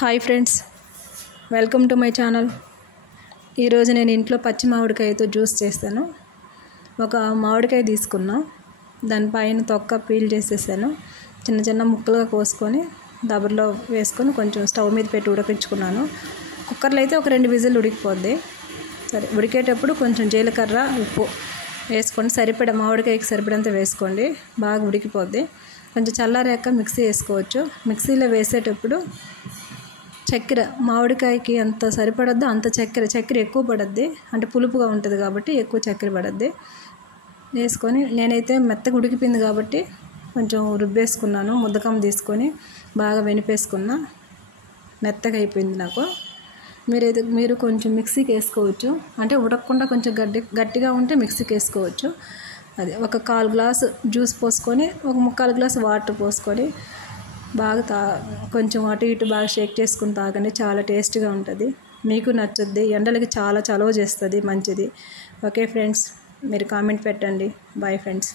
Hi friends, welcome to my channel. ఈరోజు నేను ఇంట్లో పచ్చి మామిడికాయతో జ్యూస్ చేస్తాను. ఒక మామిడికాయ తీసుకున్నా, దానిపైన తొక్క పీల్ చేసేసాను. చిన్న చిన్న ముక్కలుగా కోసుకొని దబర్లో వేసుకొని కొంచెం స్టవ్ మీద పెట్టి ఉడికించుకున్నాను. కుక్కర్లో అయితే ఒక 2 విజిల్ ఉడికిపోద్ది. సరే, ఉడికేటప్పుడు కొంచెం జీలకర్ర ఉప్పు వేసుకొని మామిడికాయకి సరిపడంత వేసుకోండి. బాగా ఉడికిపోద్ది. కొంచెం చల్లారాక మిక్సీ వేసుకోవచ్చు. మిక్సీలో వేసేటప్పుడు చక్కెర, మామిడికాయకి ఎంత సరిపడద్దో అంత చక్కెర ఎక్కువ పడద్ది. అంటే పులుపుగా ఉంటుంది కాబట్టి ఎక్కువ చక్కెర పడద్ది. వేసుకొని నేనైతే మెత్తగా ఉడికిపోయింది కాబట్టి కొంచెం రుబ్బేసుకున్నాను. ముద్దకం తీసుకొని బాగా వెనిపేసుకున్నా. మెత్తగా అయిపోయింది నాకు. మీరు కొంచెం మిక్సీకి వేసుకోవచ్చు. అంటే ఉడకకుండా కొంచెం గట్టిగా ఉంటే మిక్సీకి వేసుకోవచ్చు. అది ఒక 1/4 గ్లాసు జ్యూస్ పోసుకొని ఒక 3/4 గ్లాసు వాటర్ పోసుకొని బాగా కొంచెం అటు ఇటు బాగా షేక్ చేసుకుని తాగండి. చాలా టేస్ట్గా ఉంటుంది. మీకు నచ్చుద్ది. ఎండలకి చాలా చలవ చేస్తుంది, మంచిది. ఓకే ఫ్రెండ్స్, మీరు కామెంట్ పెట్టండి. Bye friends.